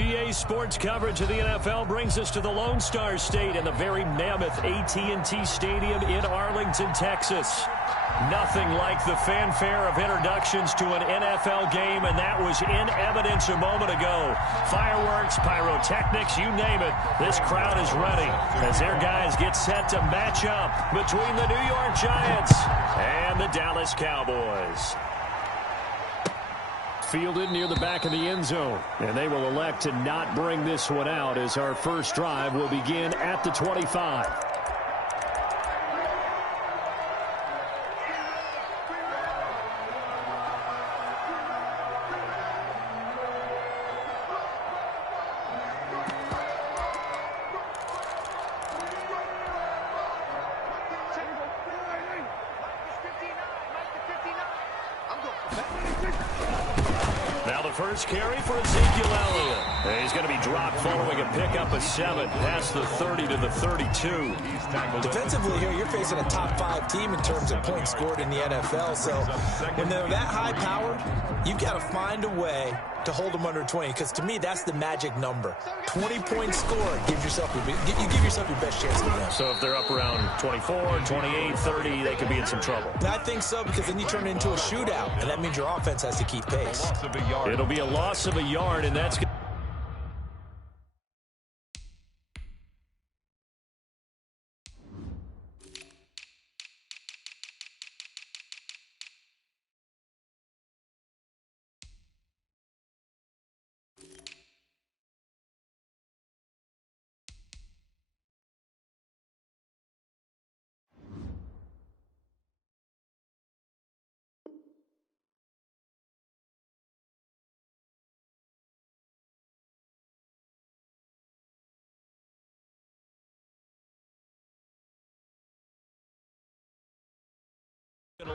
EA Sports coverage of the NFL brings us to the Lone Star State in the very mammoth AT&T Stadium in Arlington, Texas. Nothing like the fanfare of introductions to an NFL game, and that was in evidence a moment ago. Fireworks, pyrotechnics, you name it. This crowd is ready as their guys get set to match up between the New York Giants and the Dallas Cowboys. Fielded near the back of the end zone, and they will elect to not bring this one out as our first drive will begin at the 25. First carry for Ezekiel Elliott. He's going to be dropped following a pickup of 7 past the 30 to the 32. Defensively here, you're facing a top 5 team in terms of points scored in the NFL. So when they're that high powered, you've got to find a way to hold them under 20, because to me, that's the magic number. 20 points scored, you give yourself your best chance to win. So if they're up around 24, 28, 30, they could be in some trouble. I think so, because then you turn it into a shootout, and that means your offense has to keep pace. It'll be a loss of a yard, and that's going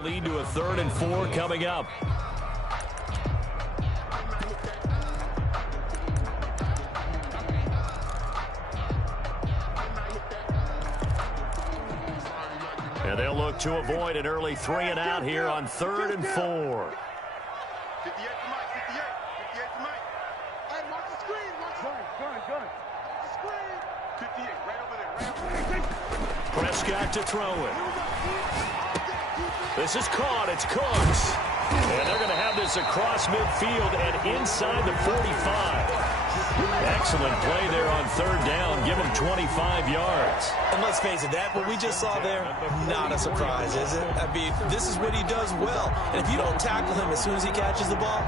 to lead to a 3rd and 4 coming up. And they'll look to avoid an early 3 and out here on 3rd and 4. Prescott to throw it. This is caught. It's Cooks. And they're going to have this across midfield and inside the 45. Excellent play there on 3rd down. Give him 25 yards. And let's face it, what we just saw there, not a surprise, is it? I mean, this is what he does well. And if you don't tackle him as soon as he catches the ball,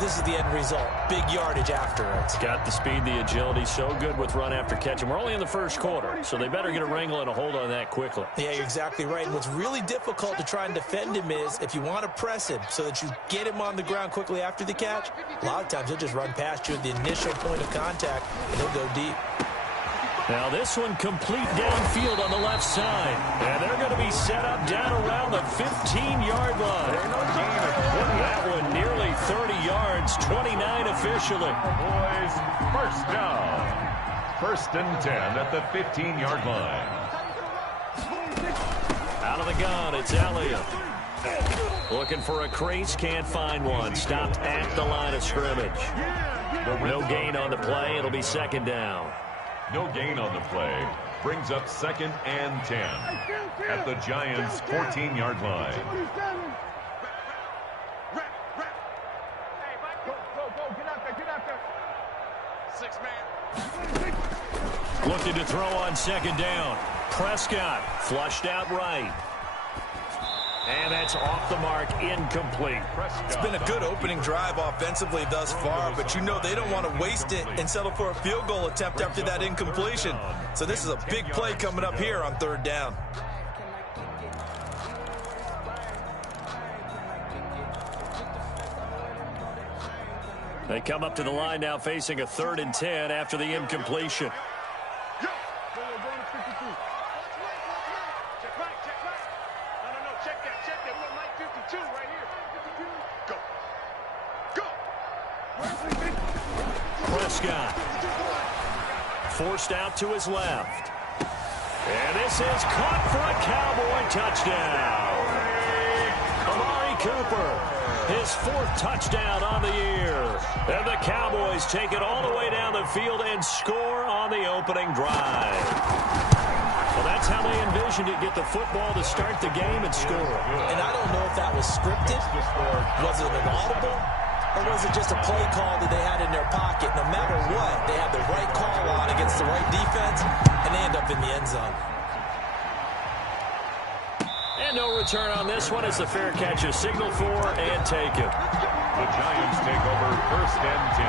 this is the end result. Big yardage after it. Got the speed, the agility, so good with run after catch. And we're only in the first quarter, so they better get a wrangle and a hold on that quickly. Yeah, you're exactly right. And what's really difficult to try and defend him is if you want to press him so that you get him on the ground quickly after the catch, a lot of times he'll just run past you at the initial point of contact, and he'll go deep. Now this one complete downfield on the left side. And they're going to be set up down around the 15-yard line. That one nearly 30 yards, 29 officially. Boys, first down. 1st and 10 at the 15-yard line. Out of the gun, it's Elliott. Looking for a crease, can't find one. Stopped at the line of scrimmage. No gain on the play. It'll be 2nd down. No gain on the play. Brings up 2nd and 10 at the Giants' 14-yard line. Looking to throw on 2nd down. Prescott flushed out right. And that's off the mark, incomplete. It's been a good opening drive offensively thus far, but you know they don't want to waste it and settle for a field goal attempt after that incompletion. So this is a big play coming up here on 3rd down. They come up to the line now facing a 3rd and 10 after the incompletion. Prescott forced out to his left. And this is caught for a Cowboy touchdown. Amari Cooper, his 4th touchdown on the year. And the Cowboys take it all the way down the field and score on the opening drive. Well, that's how they envisioned it, get the football to start the game and score. And I don't know if that was scripted. Was it an audible? Or was it just a play call that they had in their pocket? No matter what, they had the right call on against the right defense, and they end up in the end zone. And no return on this one as the fair catch is signaled for and taken. The Giants take over 1st and 10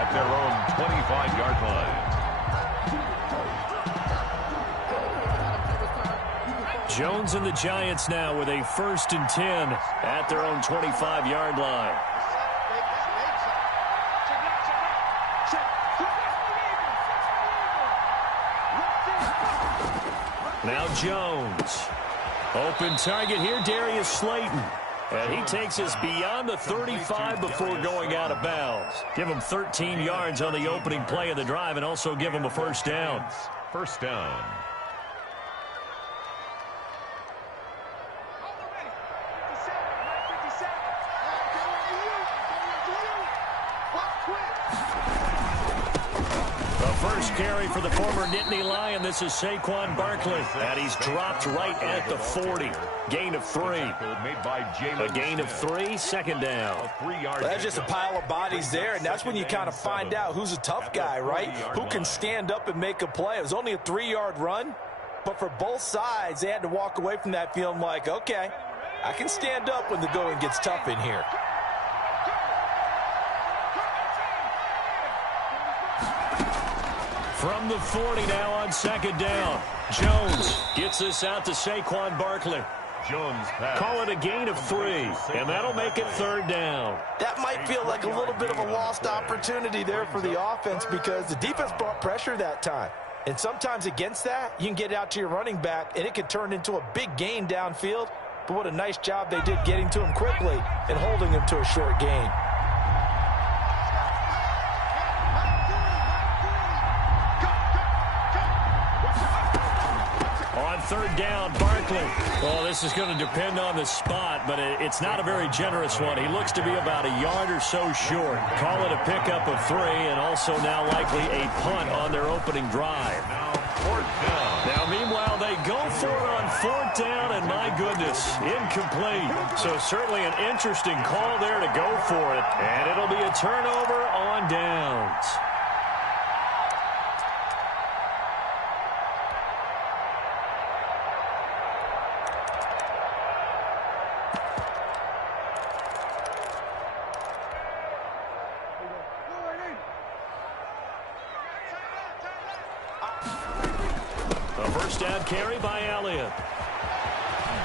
at their own 25-yard line. Jones and the Giants now with a 1st and 10 at their own 25-yard line. Now Jones. Open target here, Darius Slayton. And he takes us beyond the 35 before going out of bounds. Give him 13 yards on the opening play of the drive and also give him a 1st down. 1st down. Carry for the former Nittany Lion. This is Saquon Barkley. And he's dropped right at the 40. Gain of 3. A gain of 3, 2nd down. Well, that's just a pile of bodies there, and that's when you kind of find out who's a tough guy, right? Who can stand up and make a play. It was only a 3-yard run, but for both sides, they had to walk away from that feeling like, okay, I can stand up when the going gets tough in here. From the 40 now on 2nd down. Jones gets this out to Saquon Barkley. Jones pass. Call it a gain of 3, and that'll make it 3rd down. That might feel like a little bit of a lost opportunity there for the offense because the defense brought pressure that time. And sometimes against that, you can get out to your running back, and it could turn into a big gain downfield. But what a nice job they did getting to him quickly and holding him to a short gain. On 3rd down, Barkley. Well, this is going to depend on the spot, but it's not a very generous one. He looks to be about a yard or so short. Call it a pickup of 3, and also now likely a punt on their opening drive. Now 4th down. Now, meanwhile, they go for it on 4th down, and my goodness, incomplete. So certainly an interesting call there to go for it, and it'll be a turnover on downs. A 1st down carry by Elliott.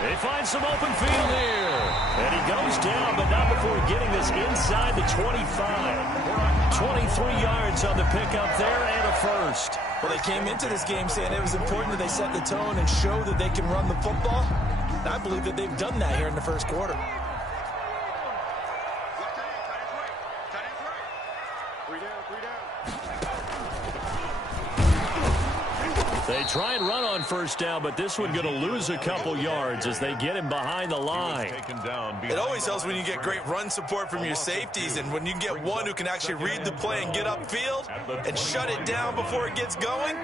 They find some open field here. And he goes down, but not before getting this inside the 25. 23 yards on the pickup there and a 1st. Well, they came into this game saying it was important that they set the tone and show that they can run the football. And I believe that they've done that here in the 1st quarter. They try and run on 1st down, but this one going to lose a couple yards as they get him behind the line. It always helps when you get great run support from your safeties, and when you get one who can actually read the play and get upfield and shut it down before it gets going,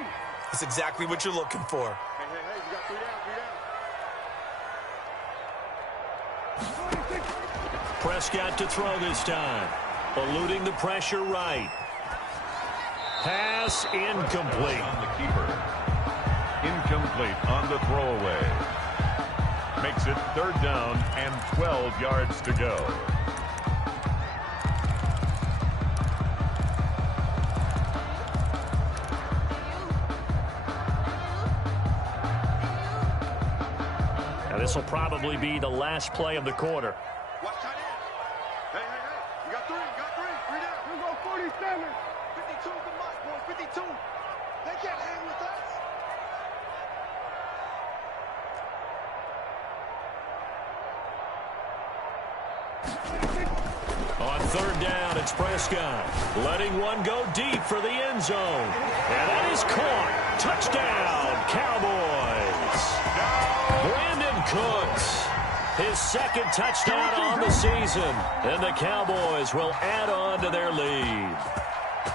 that's exactly what you're looking for. Prescott to throw this time. Eluding the pressure right. Pass incomplete. On the keeper. Incomplete on the throwaway. Makes it 3rd down and 12 yards to go. Now this will probably be the last play of the quarter. Watch tight end. Hey. You got 3. 3 down. We go 47. 52 the mark, boys. 52. They can't hang with us. On 3rd down, it's Prescott. Letting one go deep for the end zone. And that is caught. Touchdown, Cowboys. Brandon Cooks. His second touchdown on the season. And the Cowboys will add on to their lead.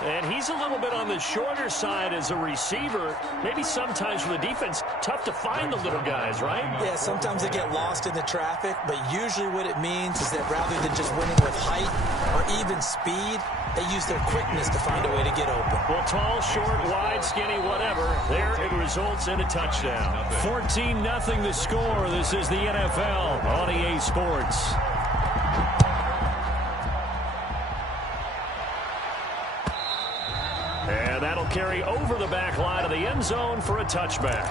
And he's a little bit on the shorter side as a receiver. Maybe sometimes for the defense, tough to find the little guys, right? Yeah, sometimes they get lost in the traffic, but usually what it means is that rather than just winning with height or even speed, they use their quickness to find a way to get open. Well, tall, short, wide, skinny, whatever. There it results in a touchdown. 14-0 the score. This is the NFL on EA Sports. And that'll carry over the back line of the end zone for a touchback.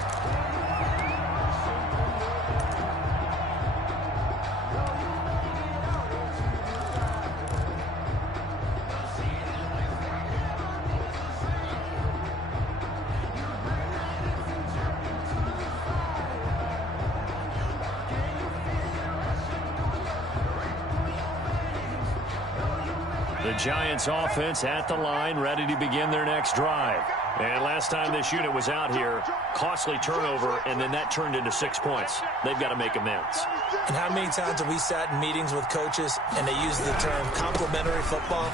The Giants offense at the line, ready to begin their next drive. And last time this unit was out here, costly turnover, and then that turned into 6 points. They've got to make amends. And how many times have we sat in meetings with coaches and they use the term complementary football?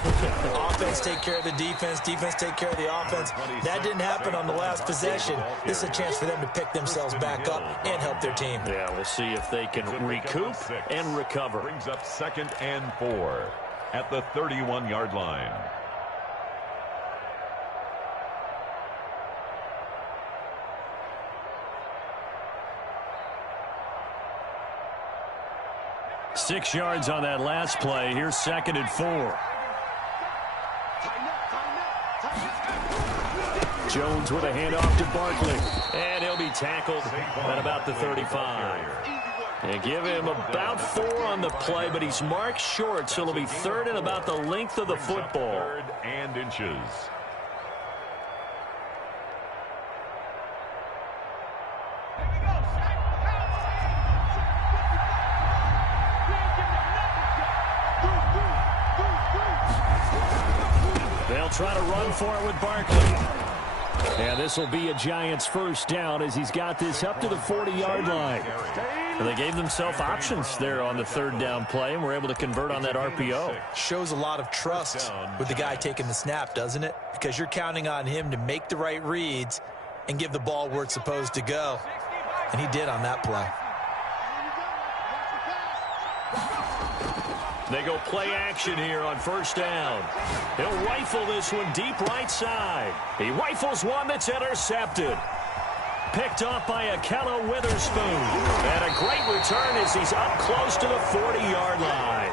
Offense take care of the defense, defense take care of the offense. That didn't happen on the last possession. This is a chance for them to pick themselves back up and help their team. Yeah, we'll see if they can recoup and recover. Brings up 2nd and 4 at the 31-yard line. Six yards on that last play. Here's 2nd and 4. Jones with a handoff to Barkley. And he'll be tackled at about the 35. They give him about 4 on the play, but he's marked short, so it'll be 3rd and about the length of the football. 3rd and inches. They'll try to run for it with Barkley. And this will be a Giants first down as he's got this up to the 40-yard line. And they gave themselves options there on the 3rd down play and were able to convert on that RPO. Shows a lot of trust with the guy taking the snap, doesn't it? Because you're counting on him to make the right reads and give the ball where it's supposed to go. And he did on that play. They go play action here on 1st down. He'll rifle this one deep right side. He rifles one that's intercepted. Picked off by Akello Witherspoon. And a great return as he's up close to the 40-yard line.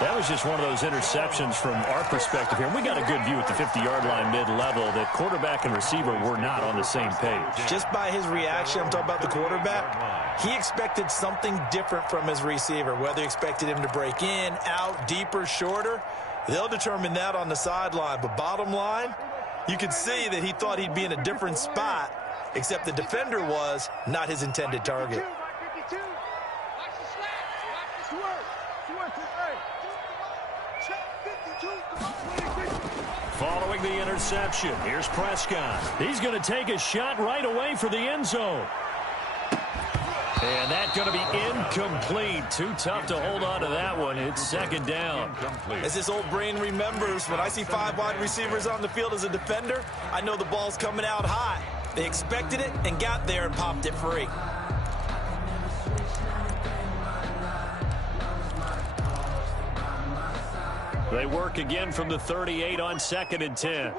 That was just one of those interceptions from our perspective here. We got a good view at the 50-yard line mid-level that quarterback and receiver were not on the same page. Just by his reaction, I'm talking about the quarterback, he expected something different from his receiver. Whether he expected him to break in, out, deeper, shorter, they'll determine that on the sideline. But bottom line, you could see that he thought he'd be in a different spot, except the defender was not his intended target. Following the interception, here's Prescott. He's going to take a shot right away for the end zone. And that's going to be incomplete. Too tough to hold on to that one. It's 2nd down. As this old brain remembers, when I see 5 wide receivers on the field as a defender, I know the ball's coming out high. They expected it and got there and popped it free. They work again from the 38 on 2nd and 10.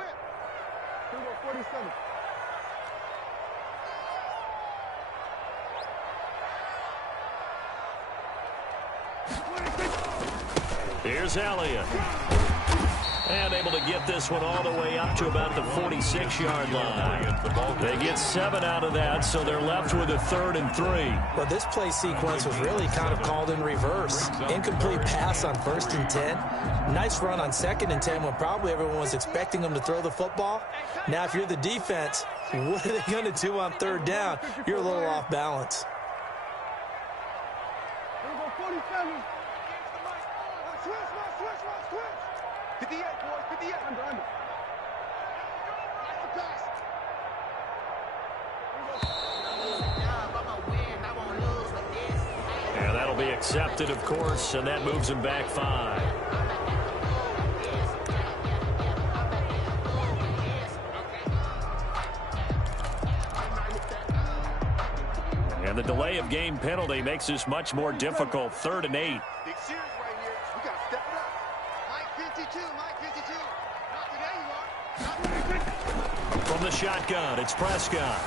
Here's Elliott. And able to get this one all the way up to about the 46-yard line. They get 7 out of that, so they're left with a 3rd and 3. Well, this play sequence was really kind of called in reverse. Incomplete pass on 1st and 10. Nice run on 2nd and 10 when probably everyone was expecting them to throw the football. Now, if you're the defense, what are they going to do on 3rd down? You're a little off balance. It'll be accepted, of course, and that moves him back 5. And the delay of game penalty makes this much more difficult. 3rd and 8. Big series right here. We got to step it up. Mike 52, Mike 52. Not today, you are. From the shotgun, it's Prescott.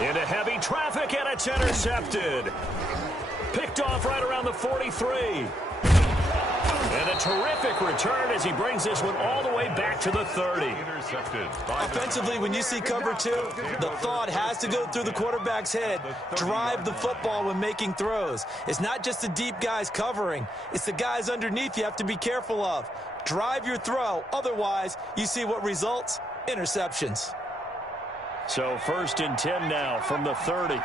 Into heavy traffic, and it's intercepted. Picked off right around the 43. And a terrific return as he brings this one all the way back to the 30. Intercepted. Offensively, when you see cover 2, the thought has to go through the quarterback's head. Drive the football when making throws. It's not just the deep guys covering. It's the guys underneath you have to be careful of. Drive your throw. Otherwise, you see what results? Interceptions. So 1st and 10 now from the 30.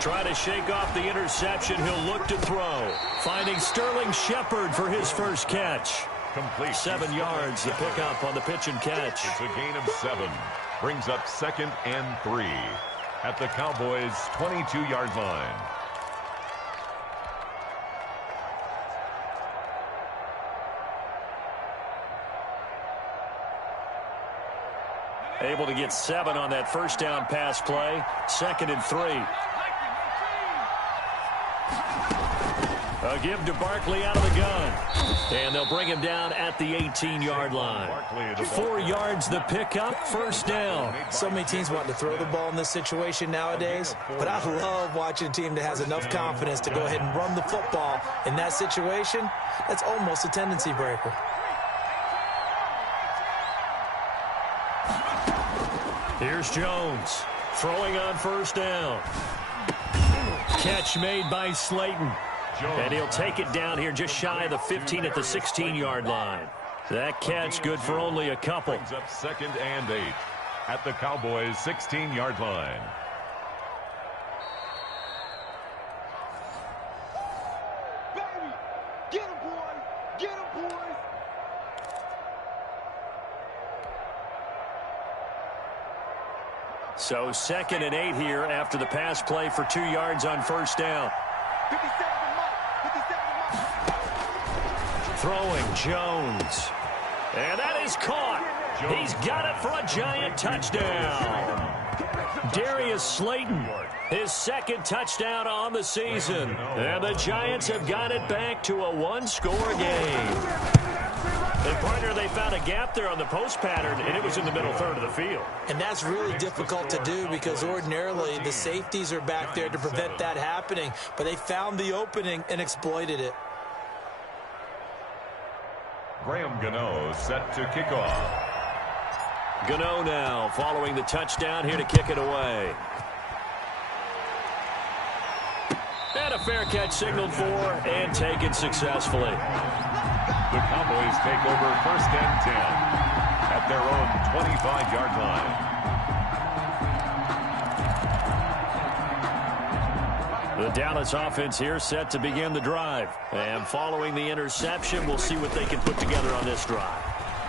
Trying to shake off the interception. He'll look to throw. Finding Sterling Shepard for his first catch. Complete. 7 yards, the pickup on the pitch and catch. It's a gain of 7. Brings up 2nd and 3 at the Cowboys' 22-yard line. Able to get 7 on that first down pass play. 2nd and 3. A give to Barkley out of the gun. And they'll bring him down at the 18-yard line. 4 yards the pickup, 1st down. So many teams want to throw the ball in this situation nowadays, but I love watching a team that has enough confidence to go ahead and run the football in that situation. That's almost a tendency breaker. Here's Jones throwing on 1st down. Catch made by Slayton. And he'll take it down here just shy of the 15 at the 16-yard line. That catch good for only a couple. Brings up 2nd and 8 at the Cowboys' 16-yard line. Baby, get him, boy. Get him, boy. So 2nd and 8 here after the pass play for 2 yards on 1st down. 57 to Mike. 57 to Mike. Throwing Jones. And that is caught. He's got it for a giant touchdown. Darius Slayton, his 2nd touchdown on the season. And the Giants have got it back to a 1-score game. And, partner, they found a gap there on the post pattern, and it was in the middle 3rd of the field. And that's really difficult to do because ordinarily the safeties are back there to prevent that happening. But they found the opening and exploited it. Graham Gano set to kick off. Gano now following the touchdown here to kick it away. And a fair catch signaled for and taken successfully. The Cowboys take over 1st and 10 at their own 25-yard line. The Dallas offense here set to begin the drive. And following the interception, we'll see what they can put together on this drive.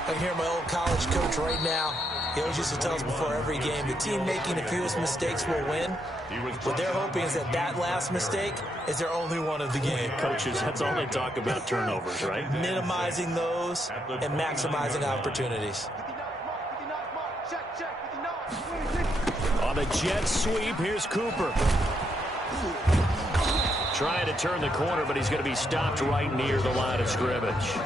I can hear my old college coach right now. He always used to tell us before every game, the team making the fewest mistakes will win. What they're hoping is that that last mistake is their only one of the game. Coaches, that's all they talk about, turnovers, right? Minimizing those and maximizing opportunities. On the jet sweep, here's Cooper. Trying to turn the corner, but he's going to be stopped right near the line of scrimmage.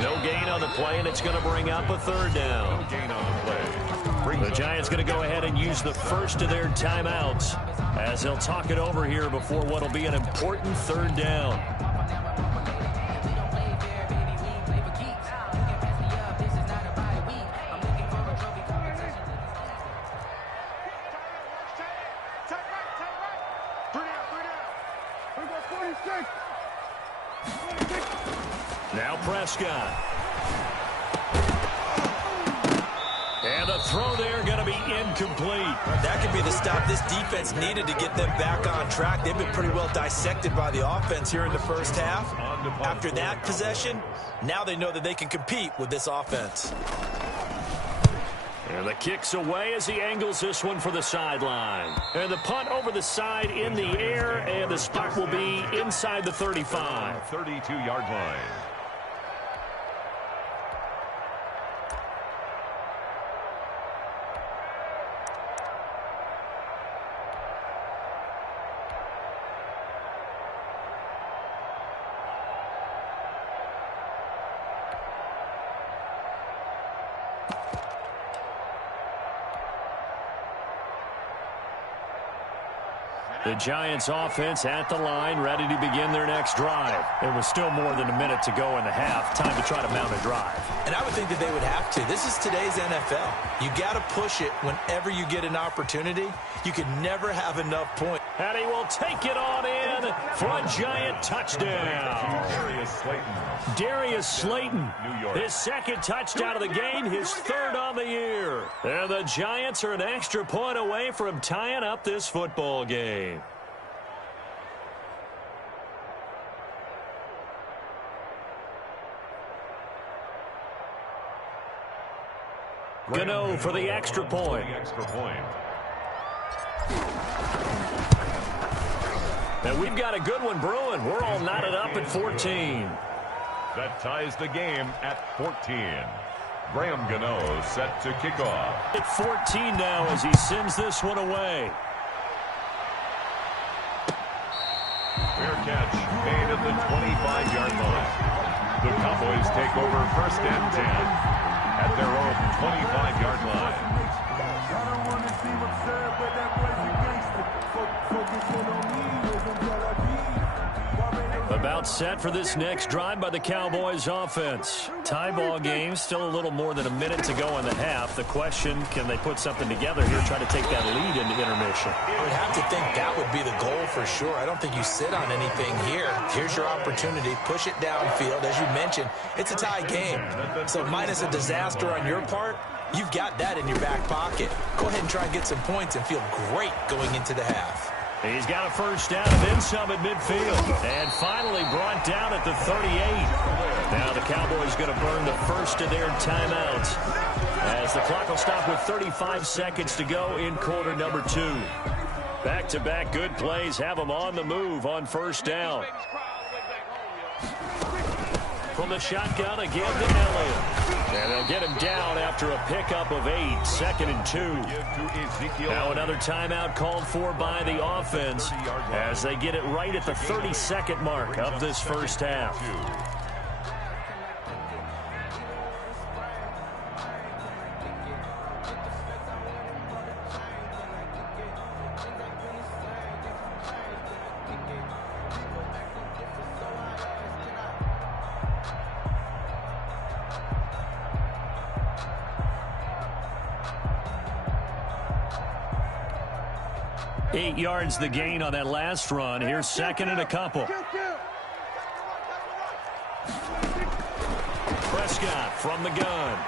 No gain on the play, and it's going to bring up a 3rd down. No gain on the play. The Giants going to go ahead and use the first of their timeouts as they'll talk it over here before what will be an important 3rd down. Now Prescott. And the throw there going to be incomplete. That could be the stop this defense needed to get them back on track. They've been pretty well dissected by the offense here in the first half. After that possession, now they know that they can compete with this offense. And the kick's away as he angles this one for the sideline. And the punt over the side in the air, and the spot will be inside the 35. 32-yard line. The Giants offense at the line, ready to begin their next drive. It was still more than a minute to go in the half. Time to try to mount a drive. And I would think that they would have to. This is today's NFL. You got to push it whenever you get an opportunity. You can never have enough points. And he will take it on in for a Giant touchdown. Darius Slayton, his second touchdown of the game, his third on the year. And the Giants are an extra point away from tying up this football game. Gano for the extra point. And we've got a good one brewing. We're all knotted up at 14. That ties the game at 14. Graham Gano set to kick off. At 14 now as he sends this one away. Fair catch made at the 25-yard line. The Cowboys take over first and 10 at their own 25-yard line. I don't want to seem absurd, but that boy's a gangster. Focusing on me isn't Tel Aviv. About set for this next drive by the Cowboys offense. Tie ball game, still a little more than a minute to go in the half. The question, can they put something together here, try to take that lead into intermission? I would have to think that would be the goal for sure. I don't think you sit on anything here. Here's your opportunity. Push it downfield. As you mentioned, it's a tie game. So minus a disaster on your part, you've got that in your back pocket. Go ahead and try and get some points and feel great going into the half. He's got a first down and then some at midfield. And finally brought down at the 38. Now the Cowboys going to burn the first of their timeouts as the clock will stop with 35 seconds to go in quarter number 2. Back-to-back good plays have them on the move on first down. From the shotgun again to Elliott. And they'll get him down after a pickup of 8, 2nd and 2. Now another timeout called for by the offense as they get it right at the 30-second mark of this first half. Eight yards the gain on that last run. Here's second and a couple. Prescott from the gun.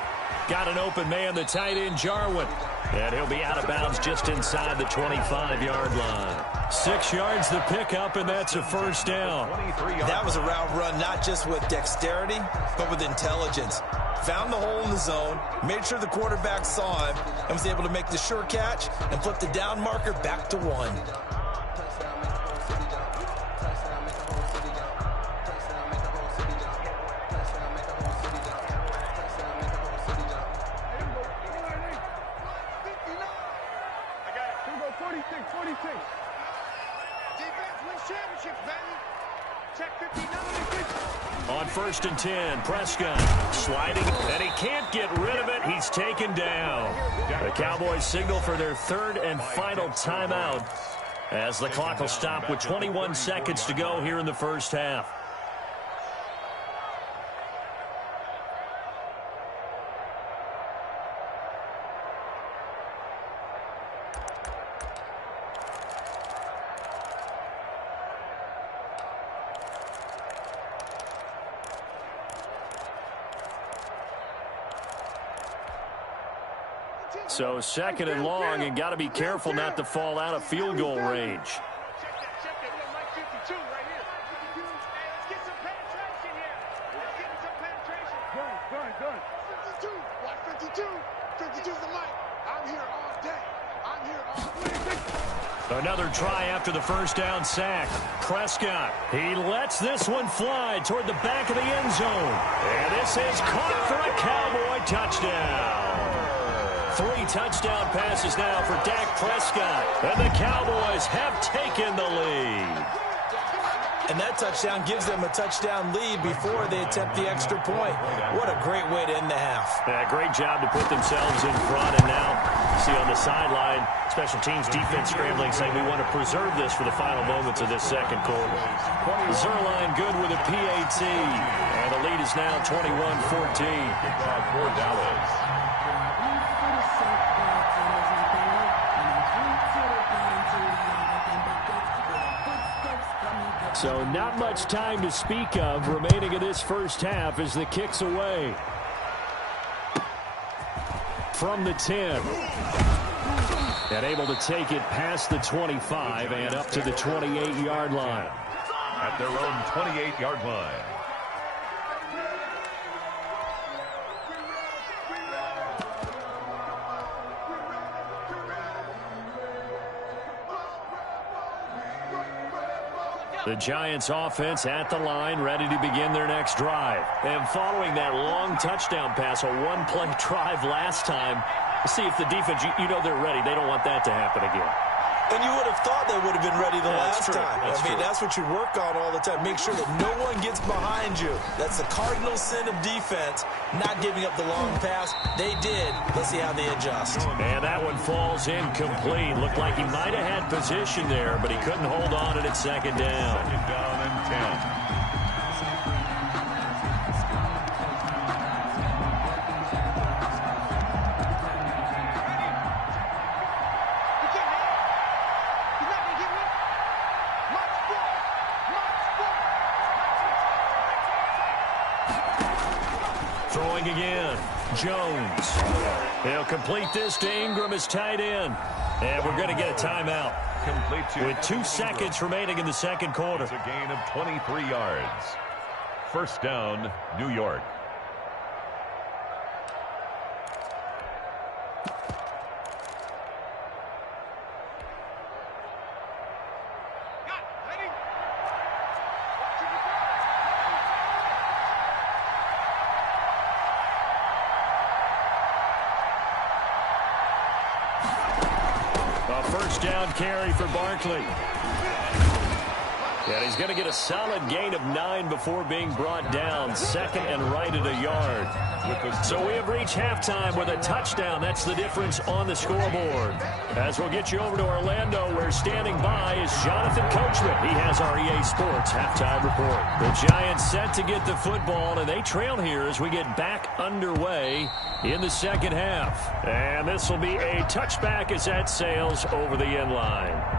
Got an open man, the tight end, Jarwin. And he'll be out of bounds just inside the 25-yard line. 6 yards the pickup, and that's a first down. That was a route run not just with dexterity, but with intelligence. Found the hole in the zone, made sure the quarterback saw him, and was able to make the sure catch and flip the down marker back to 1. On first and 10, Prescott sliding, and he can't get rid of it. He's taken down. The Cowboys signal for their third and final timeout as the clock will stop with 21 seconds to go here in the first half. So second and long, and got to be careful not to fall out of field goal range. 52 the mic. I'm here all day. I'm here all day. Another try after the first down sack. Prescott, he lets this one fly toward the back of the end zone. And this is caught for a Cowboy touchdown. 3 touchdown passes now for Dak Prescott. And the Cowboys have taken the lead. And that touchdown gives them a touchdown lead before they attempt the extra point. What a great way to end the half. Yeah, great job to put themselves in front. And now, see on the sideline, special teams defense scrambling, saying we want to preserve this for the final moments of this second quarter. Zerline good with a PAT. And the lead is now 21-14. For Dallas. So not much time to speak of remaining in this first half as the kick's away. From the 10. And able to take it past the 25 and up to the 28-yard line. At their own 28-yard line. The Giants offense at the line, ready to begin their next drive. And following that long touchdown pass, a one-play drive last time, see if the defense, you know they're ready. They don't want that to happen again. And you would have thought they would have been ready the last time. That's true. That's what you work on all the time. Make sure that no one gets behind you. That's the cardinal sin of defense, not giving up the long pass. They did. Let's see how they adjust. And that one falls incomplete. Looked like he might have had position there, but he couldn't hold on at second down. Second down and 10. Throwing again. Jones. He'll complete this to Ingram as tight end. And we're going to get a timeout. Complete to with 2 seconds remaining in the second quarter. It's a gain of 23 yards. First down, New York. A first down carry for Barkley. And he's going to get a solid gain of 9 before being brought down. Second and right at a yard. So we have reached halftime with a touchdown. That's the difference on the scoreboard. As we'll get you over to Orlando, where standing by is Jonathan Coachman. He has our EA Sports halftime report. The Giants set to get the football, and they trail here as we get back underway in the second half. And this will be a touchback as that sails over the end line.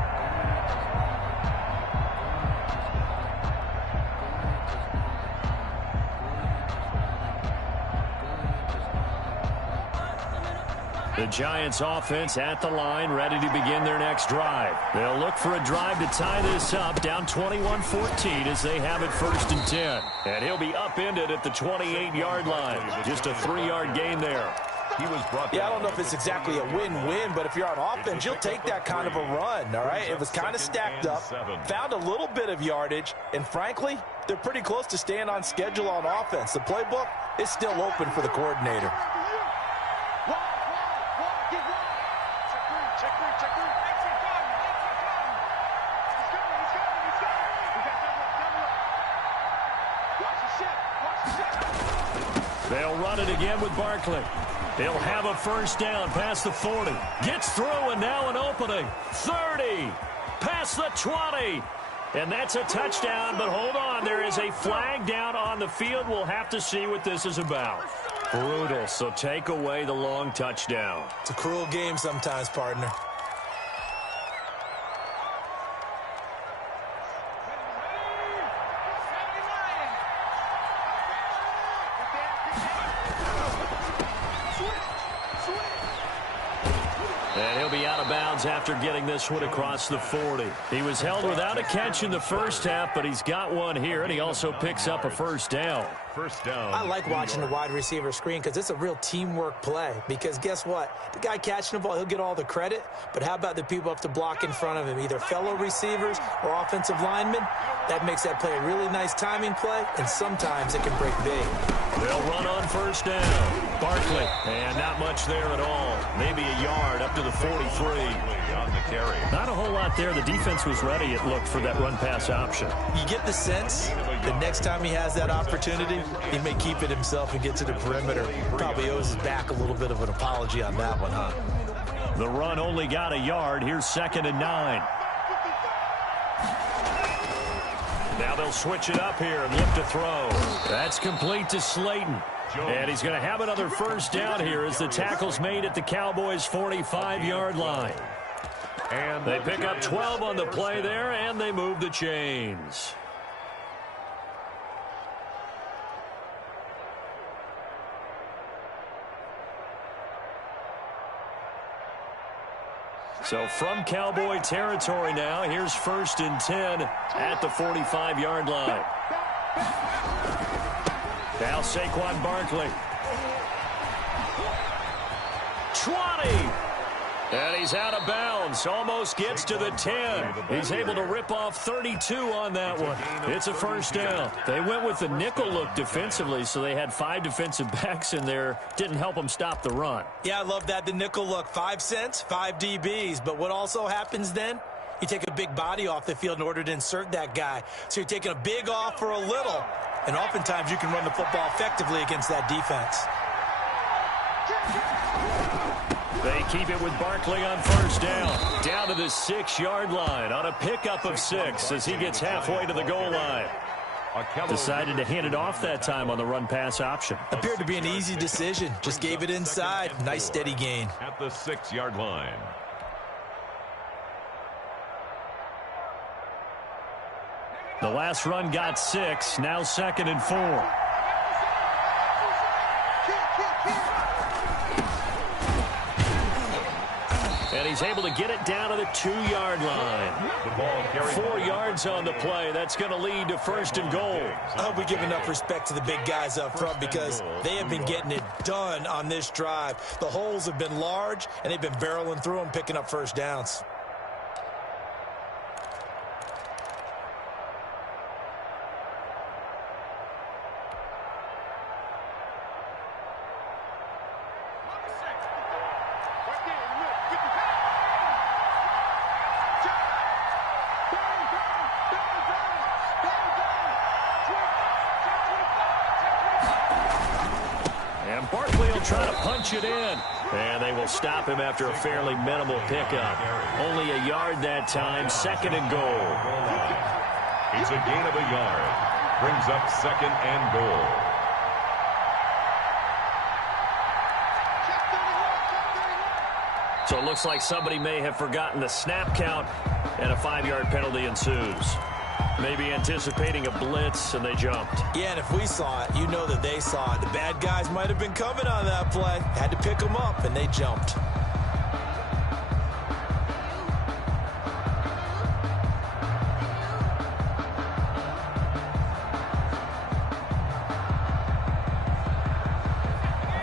The Giants offense at the line, ready to begin their next drive. They'll look for a drive to tie this up, down 21-14 as they have it first and 10. And he'll be upended at the 28-yard line. Just a 3-yard gain there. He was brought I don't know if it's exactly a win-win, but if you're on offense, you'll take that kind of a run, all right? It was kind of stacked up, found a little bit of yardage, and frankly, they're pretty close to staying on schedule on offense. The playbook is still open for the coordinator. They'll run it again with Barkley. They'll have a first down past the 40. Gets through, and now an opening. 30. Past the 20. And that's a touchdown, but hold on. There is a flag down on the field. We'll have to see what this is about. Brutal, so take away the long touchdown. It's a cruel game sometimes, partner. And he'll be out of bounds after getting this one across the 40. He was held without a catch in the first half, but he's got one here, and he also picks up a first down. First down. I like watching the wide receiver screen because it's a real teamwork play. Because guess what? The guy catching the ball, he'll get all the credit. But how about the people up to block in front of him, either fellow receivers or offensive linemen? That makes that play a really nice timing play, and sometimes it can break big. They'll run on first down. Barkley, and not much there at all. Maybe a yard up to the 43. On the carry. Not a whole lot there. The defense was ready, it looked, for that run-pass option. You get the sense the next time he has that opportunity, he may keep it himself and get to the perimeter. Probably owes his back a little bit of an apology on that one, huh? The run only got a yard. Here's 2nd and 9. Now they'll switch it up here and look to throw. That's complete to Slayton. And he's going to have another first down here as the tackle's made at the Cowboys' 45-yard line. And they pick up 12 on the play there, and they move the chains. So from Cowboy territory now, here's 1st and 10 at the 45-yard line. Now Saquon Barkley. 20. And he's out of bounds. Almost gets to the 10. He's able to rip off 32 on that one. It's a first down. They went with the nickel look defensively, so they had 5 defensive backs in there. Didn't help them stop the run. Yeah, I love that, the nickel look. 5 cents, 5 DBs. But what also happens then? You take a big body off the field in order to insert that guy. So you're taking a big off for a little. And oftentimes you can run the football effectively against that defense. They keep it with Barkley on first down. Down to the 6-yard line on a pickup of 6 as he gets halfway to the goal line. Decided to hand it off that time on the run-pass option. Appeared to be an easy decision. Just gave it inside. Nice steady gain. At the 6-yard line. The last run got 6. Now 2nd and 4. And he's able to get it down to the 2-yard line. The ball carried 4 yards on the play. That's going to lead to 1st and goal. I hope we give enough respect to the big guys up front because they have been getting it done on this drive. The holes have been large, and they've been barreling through them, picking up first downs. Try to punch it in. And they will stop him after a fairly minimal pickup. Only a yard that time. 2nd and goal. It's a gain of a yard. Brings up 2nd and goal. So it looks like somebody may have forgotten the snap count, and a 5-yard penalty ensues. Maybe anticipating a blitz, and they jumped. Yeah, and if we saw it, you know that they saw it. The bad guys might have been coming on that play. Had to pick them up, and they jumped.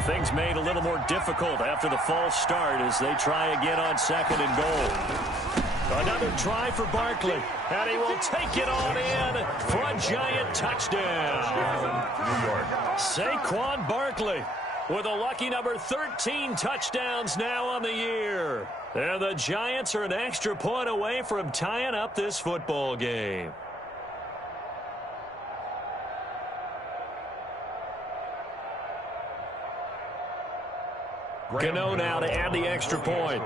Things made a little more difficult after the false start as they try again on 2nd and goal. Another try for Barkley, and he will take it on in for a giant touchdown. New York. Saquon Barkley with a lucky number 13 touchdowns now on the year. And the Giants are an extra point away from tying up this football game. Cano now to add the extra point.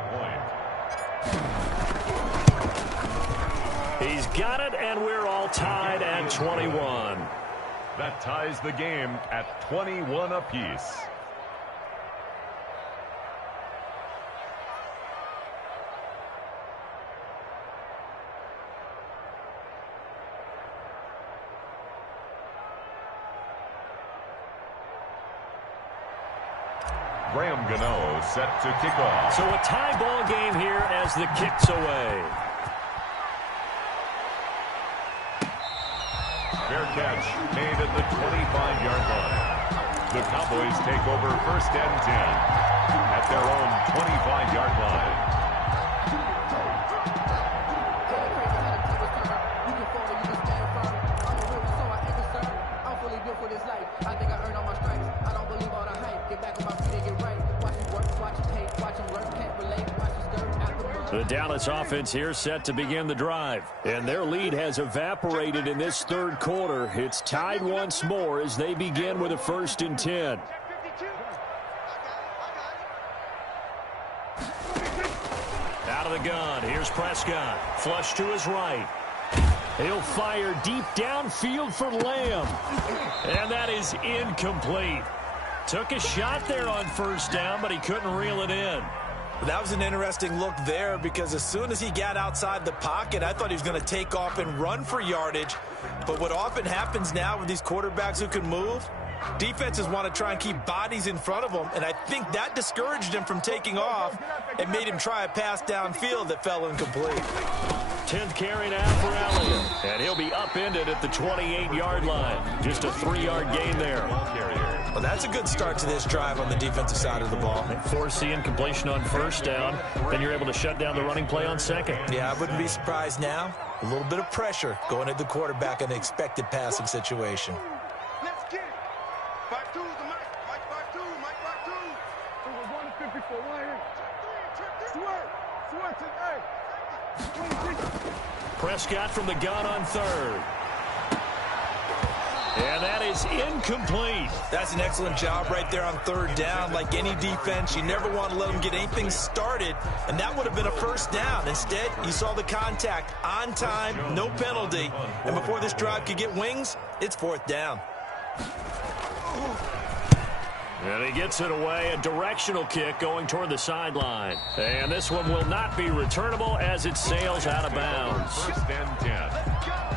He's got it, and we're all tied at 21. That ties the game at 21 apiece. Graham Gano set to kick off. So a tie ball game here as the kick's away. Fair catch made at the 25-yard line. The Cowboys take over 1st and 10 at their own 25-yard line. The Dallas offense here set to begin the drive. And their lead has evaporated in this third quarter. It's tied once more as they begin with a 1st and 10. Out of the gun. Here's Prescott. Flush to his right. He'll fire deep downfield for Lamb. And that is incomplete. Took a shot there on 1st down, but he couldn't reel it in. That was an interesting look there because as soon as he got outside the pocket, I thought he was going to take off and run for yardage. But what often happens now with these quarterbacks who can move, defenses want to try and keep bodies in front of them, and I think that discouraged him from taking off and made him try a pass downfield that fell incomplete. 10th carry now for Elliott, and he'll be upended at the 28-yard line. Just a 3-yard gain there. Well, that's a good start to this drive on the defensive side of the ball. Force the incompletion on 1st down, then you're able to shut down the running play on 2nd. Yeah, I wouldn't be surprised now. A little bit of pressure going at the quarterback in an expected passing situation. Let's get it. 5-2 is the Mike. Mike 5-2. Mike 5-2. It was 154. 1 here. Prescott from the gun on 3rd. And that is incomplete. That's an excellent job right there on 3rd down. Like any defense, you never want to let them get anything started, and that would have been a 1st down. Instead, you saw the contact on time, no penalty, and before this drive could get wings, it's 4th down. And he gets it away, a directional kick going toward the sideline. And this one will not be returnable as it sails out of bounds. 1st and 10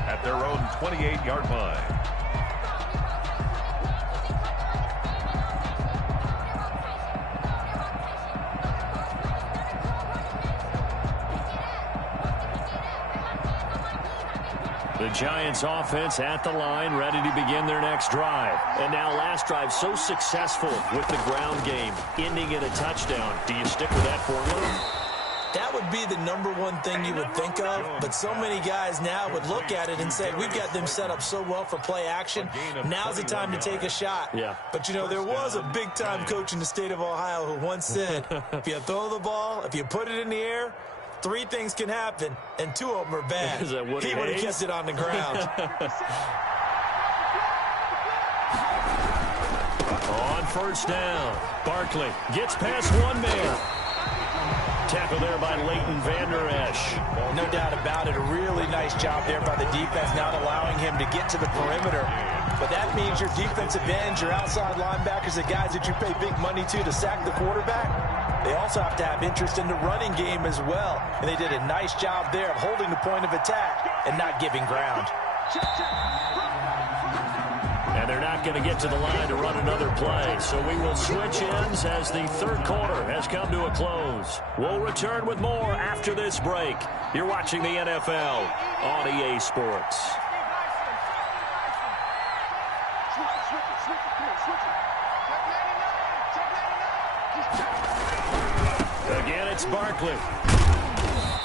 at their own 28-yard line. The Giants offense at the line, ready to begin their next drive. And now last drive so successful with the ground game, ending in a touchdown. Do you stick with that formula? That would be the #1 thing you would think of, but so many guys now would look at it and say, we've got them set up so well for play action. Now's the time to take a shot. Yeah. But, you know, there was a big-time coach in the state of Ohio who once said, if you throw the ball, if you put it in the air, 3 things can happen, and 2 of them are bad. Is that Woody he would have Hayes? kept it on the ground. On 1st down, Barkley gets past 1 man. Tackle there by Leighton Vander Esch. No doubt about it. A really nice job there by the defense, not allowing him to get to the perimeter. But that means your defensive ends, your outside linebackers, the guys that you pay big money to sack the quarterback, they also have to have interest in the running game as well. And they did a nice job there of holding the point of attack and not giving ground. And they're not going to get to the line to run another play. So we will switch ends as the third quarter has come to a close. We'll return with more after this break. You're watching the NFL on EA Sports. Again, it's Barkley.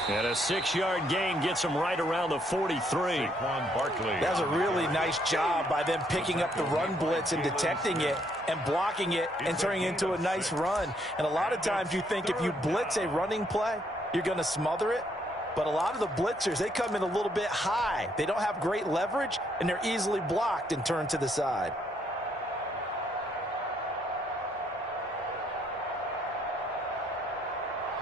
And a 6-yard gain gets him right around the 43. That was a really nice job by them picking up the run blitz and detecting it and blocking it and turning it into a nice run. And a lot of times you think if you blitz a running play, you're going to smother it. But a lot of the blitzers, they come in a little bit high. They don't have great leverage, and they're easily blocked and turned to the side.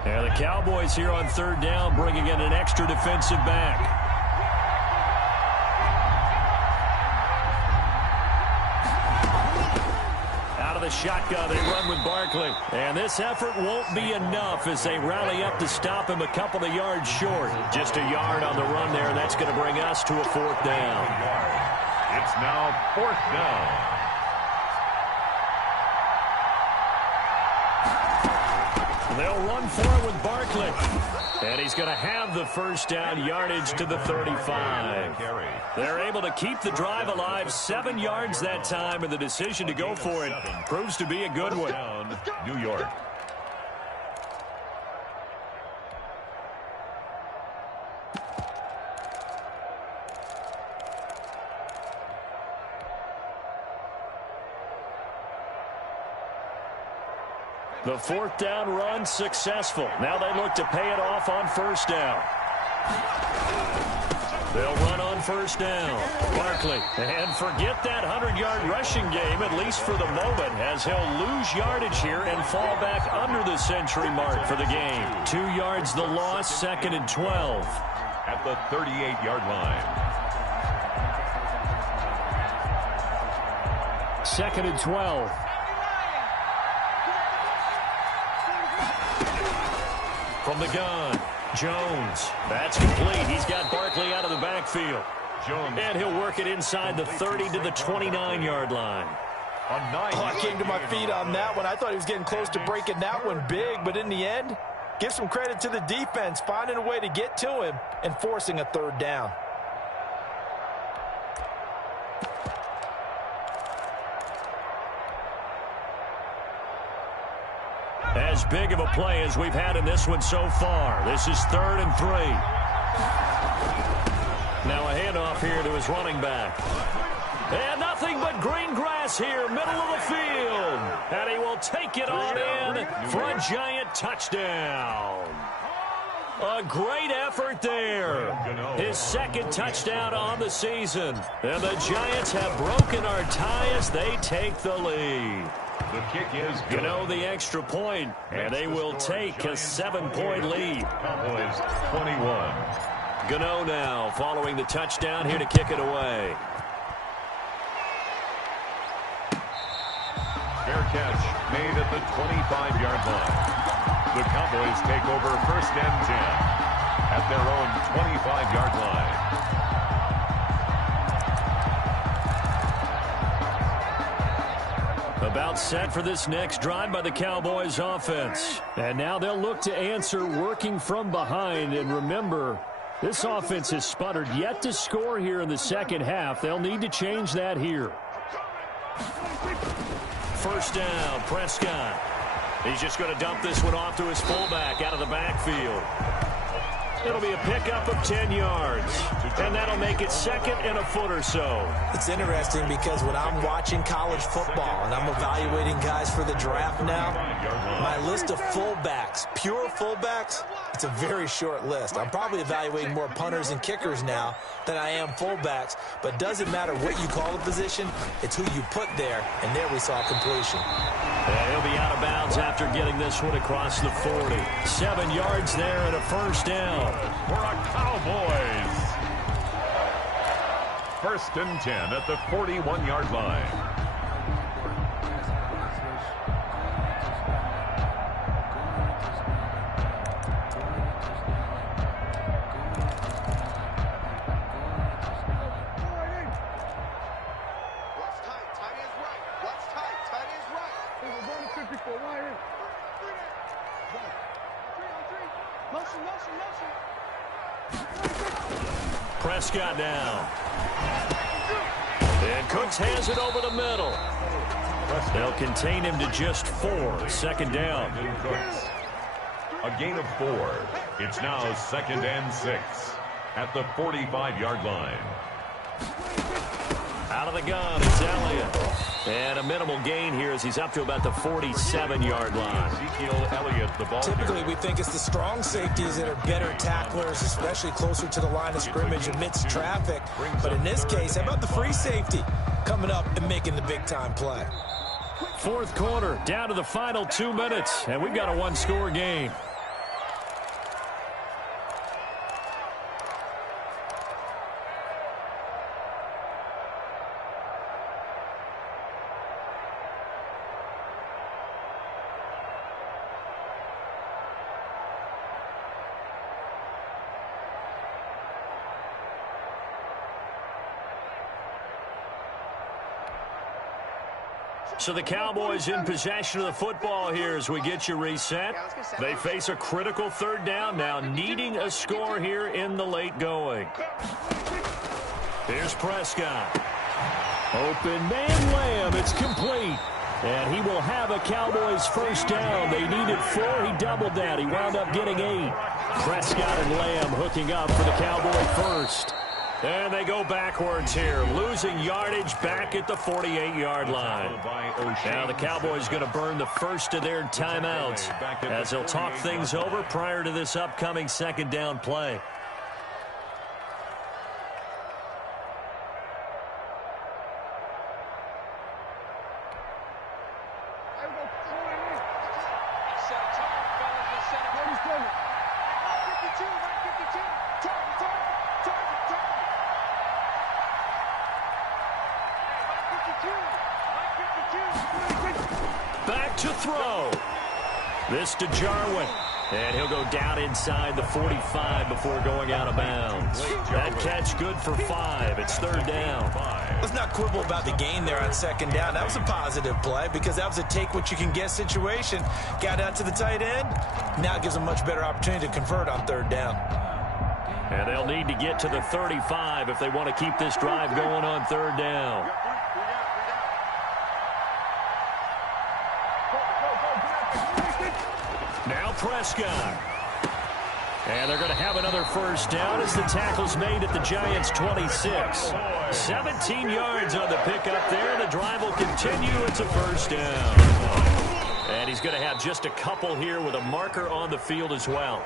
Yeah, the Cowboys here on third down bringing in an extra defensive back. Out of the shotgun, they run with Barkley. And this effort won't be enough as they rally up to stop him a couple of yards short. Just a yard on the run there, and that's going to bring us to a 4th down. It's now 4th down. They'll run for it with Barkley. And he's going to have the first down, yardage to the 35. They're able to keep the drive alive, 7 yards that time, and the decision to go for it proves to be a good one. New York. The 4th down run successful. Now they look to pay it off on first down. They'll run on first down. Barkley. And forget that 100-yard rushing game, at least for the moment, as he'll lose yardage here and fall back under the century mark for the game. 2 yards the loss, 2nd and 12. At the 38-yard line. 2nd and 12. From the gun, Jones. That's complete. He's got Barkley out of the backfield. Jones. And he'll work it inside the 30 to the 29-yard line. I came to my feet on that one. I thought he was getting close to breaking that one big, but in the end, give some credit to the defense, finding a way to get to him and forcing a 3rd down. As big of a play as we've had in this one so far. This is 3rd and 3. Now a handoff here to his running back. And nothing but green grass here, middle of the field. And he will take it on in for a giant touchdown. A great effort there. His 2nd touchdown on the season. And the Giants have broken our tie as they take the lead. The kick is good. The extra point, and they will take a 7-point lead. Cowboys 21. Gano now following the touchdown here to kick it away. Fair catch made at the 25-yard line. The Cowboys take over 1st and 10 at their own 25-yard line. About set for this next drive by the Cowboys offense. And now they'll look to answer working from behind. And remember, this offense has sputtered yet to score here in the 2nd half. They'll need to change that here. First down, Prescott. He's just going to dump this one off to his fullback out of the backfield. It'll be a pickup of 10 yards. And that'll make it 2nd and a foot or so. It's interesting because when I'm watching college football and I'm evaluating guys for the draft now, my list of fullbacks, pure fullbacks, it's a very short list. I'm probably evaluating more punters and kickers now than I am fullbacks. But it doesn't matter what you call the position, it's who you put there. And there we saw completion. He'll be out of bounds after getting this one across the 40. 7 yards there and a first down. For a Cowboys. 1st and 10 at the 41-yard line. Prescott down. And Cooks has it over the middle. They'll contain him to just 4. 2nd down. A gain of 4. It's now 2nd and 6 at the 45-yard line. Out of the gun, it's Elliott. And a minimal gain here as he's up to about the 47-yard line. Ezekiel Elliott, the ball. Typically, we think it's the strong safeties that are better tacklers, especially closer to the line of scrimmage amidst traffic. But in this case, how about the free safety coming up and making the big-time play? 4th quarter, down to the final 2 minutes, and we've got a 1-score game. So the Cowboys in possession of the football here as we get you reset. They face a critical third down now, needing a score here in the late going. Here's Prescott. Open man Lamb. It's complete. And he will have a Cowboys first down. They needed 4. He doubled that. He wound up getting 8. Prescott and Lamb hooking up for the Cowboy first. And they go backwards here, losing yardage back at the 48-yard line. Now the Cowboys going to burn the first of their timeouts as they'll talk things over prior to this upcoming second down play. Back to throw. This to Jarwin. And he'll go down inside the 45 before going out of bounds. That catch good for 5. It's third down. Let's not quibble about the gain there on second down. That was a positive play because that was a take-what-you-can-get situation. Got out to the tight end. Now it gives them a much better opportunity to convert on third down. And they'll need to get to the 35 if they want to keep this drive going on third down. Now Prescott. And they're going to have another first down as the tackle's made at the Giants' 26. 17 yards on the pickup there. The drive will continue. It's a first down. And he's going to have just a couple here with a marker on the field as well.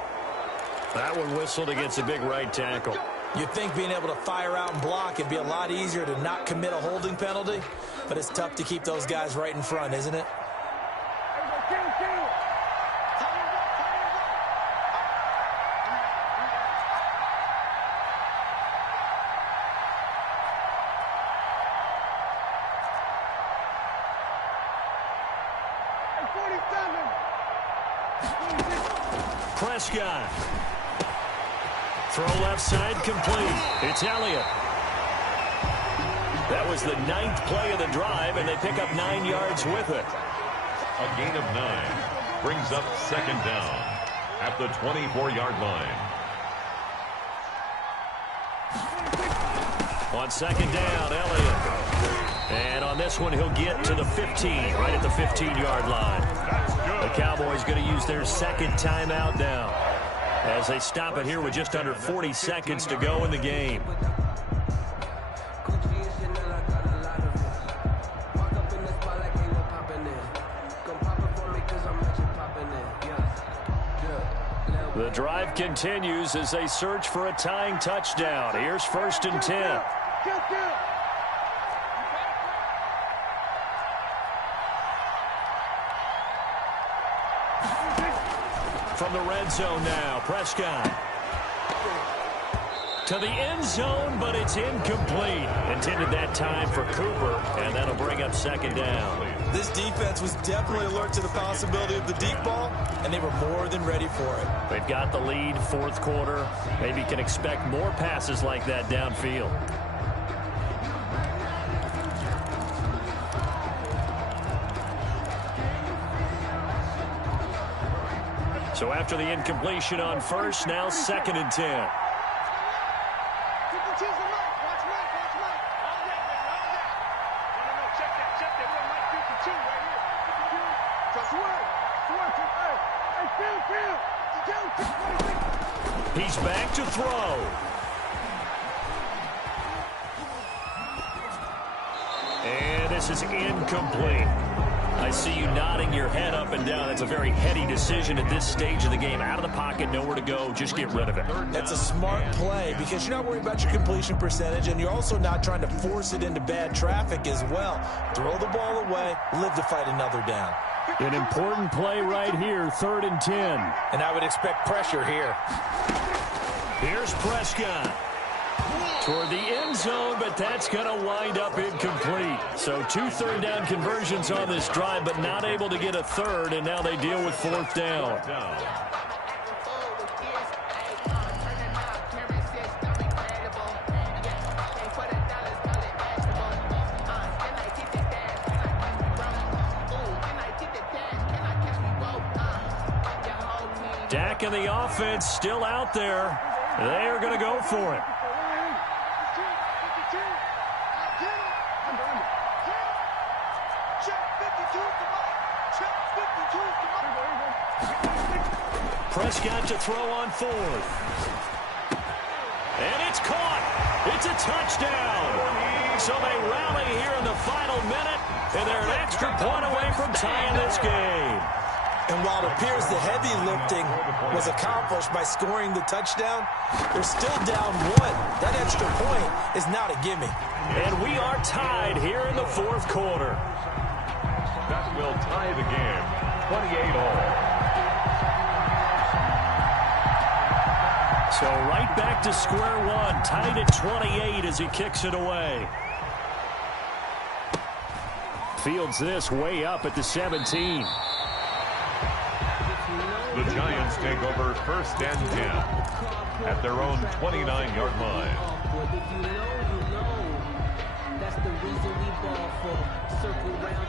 That one whistled against a big right tackle. You'd think being able to fire out and block it'd be a lot easier to not commit a holding penalty, but it's tough to keep those guys right in front, isn't it? Prescott. Throw left side complete. It's Elliott. That was the 9th play of the drive, and they pick up 9 yards with it. A gain of 9 brings up second down at the 24-yard line. On second down, Elliott. And on this one, he'll get to the 15, right at the 15-yard line. The Cowboys going to use their second timeout now as they stop it here with just under 40 seconds to go in the game. The drive continues as they search for a tying touchdown. Here's 1st and 10. From the red zone now, Prescott. To the end zone, but it's incomplete. Intended that time for Cooper, and that'll bring up second down. This defense was definitely alert to the possibility of the deep ball, and they were more than ready for it. They've got the lead, 4th quarter. Maybe can expect more passes like that downfield. So after the incompletion on first, now 2nd and 10. He's back to throw. And this is incomplete. I see you nodding your head up and down. That's a very heady decision at this stage of the game. Out of the pocket, nowhere to go. Just get rid of it. That's a smart play because you're not worried about your completion percentage, and you're also not trying to force it into bad traffic as well. Throw the ball away, live to fight another down. An important play right here, 3rd and 10. And I would expect pressure here. Here's Prescott. Toward the end zone, but that's going to wind up incomplete. So 2 third-down conversions on this drive, but not able to get a third, and now they deal with 4th down. Dak and the offense still out there. They are going to go for it. Prescott to throw on fourth. And it's caught. It's a touchdown. So they rally here in the final minute, and they're an extra point away from tying this game. And while it appears the heavy lifting was accomplished by scoring the touchdown, they're still down one. That extra point is not a gimme. And we are tied here in the fourth quarter. That will tie the game, 28-all. So right back to square one, tied at 28 as he kicks it away. Fields this way up at the 17. The Giants take over first and 10 at their own 29-yard line.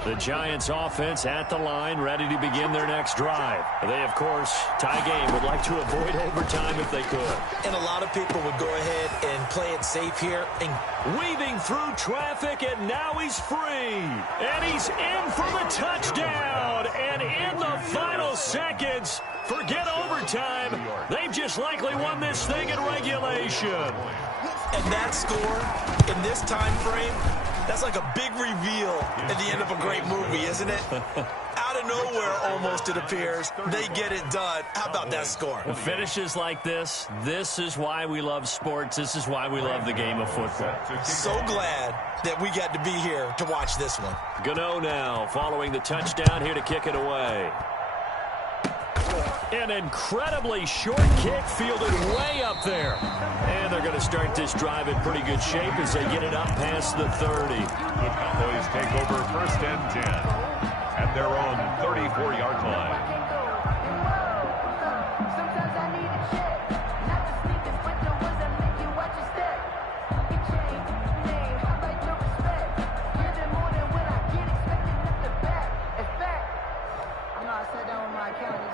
The Giants offense at the line, ready to begin their next drive. They, of course, tie game, would like to avoid overtime if they could. And a lot of people would go ahead and play it safe here. And weaving through traffic, and now he's free. And he's in for the touchdown. And in the final seconds, forget overtime. They've just likely won this thing in regulation. And that score in this time frame, that's like a big reveal at the end of a great movie, isn't it? Out of nowhere, almost, it appears, they get it done. How about that score? Finishes like this is why we love sports. This is why we love the game of football. So glad that we got to be here to watch this one. Gano now following the touchdown here to kick it away. An incredibly short kick fielded way up there. And they're going to start this drive in pretty good shape as they get it up past the 30. The Cowboys take over first and 10 at their own 34-yard line.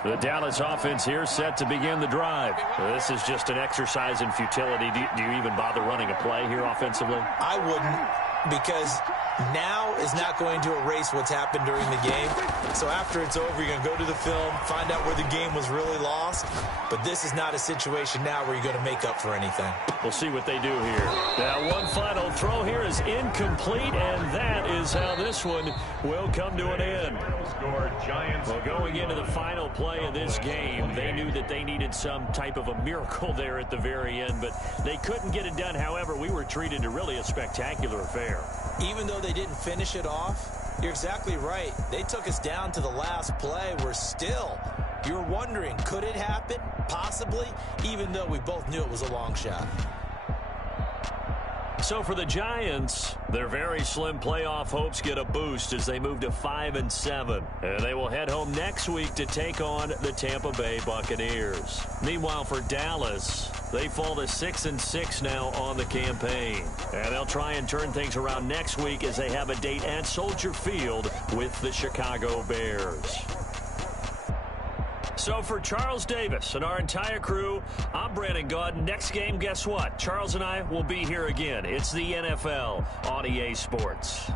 The Dallas offense here set to begin the drive. This is just an exercise in futility. Do you even bother running a play here offensively? I wouldn't, because now is not going to erase what's happened during the game. So after it's over, you're going to go to the film, find out where the game was really lost. But this is not a situation now where you're going to make up for anything. We'll see what they do here. Now, one final throw here is incomplete, and that is how this one will come to an end. Well, going into the final play of this game, they knew that they needed some type of a miracle there at the very end, but they couldn't get it done. However, we were treated to really a spectacular affair. Even though they didn't finish it off, you're exactly right. They took us down to the last play. You're wondering, could it happen? Possibly, even though we both knew it was a long shot. So for the Giants, their very slim playoff hopes get a boost as they move to 5-7. And they will head home next week to take on the Tampa Bay Buccaneers. Meanwhile, for Dallas, they fall to 6-6 now on the campaign. And they'll try and turn things around next week as they have a date at Soldier Field with the Chicago Bears. So for Charles Davis and our entire crew, I'm Brandon Gaudin. Next game, guess what? Charles and I will be here again. It's the NFL on EA Sports.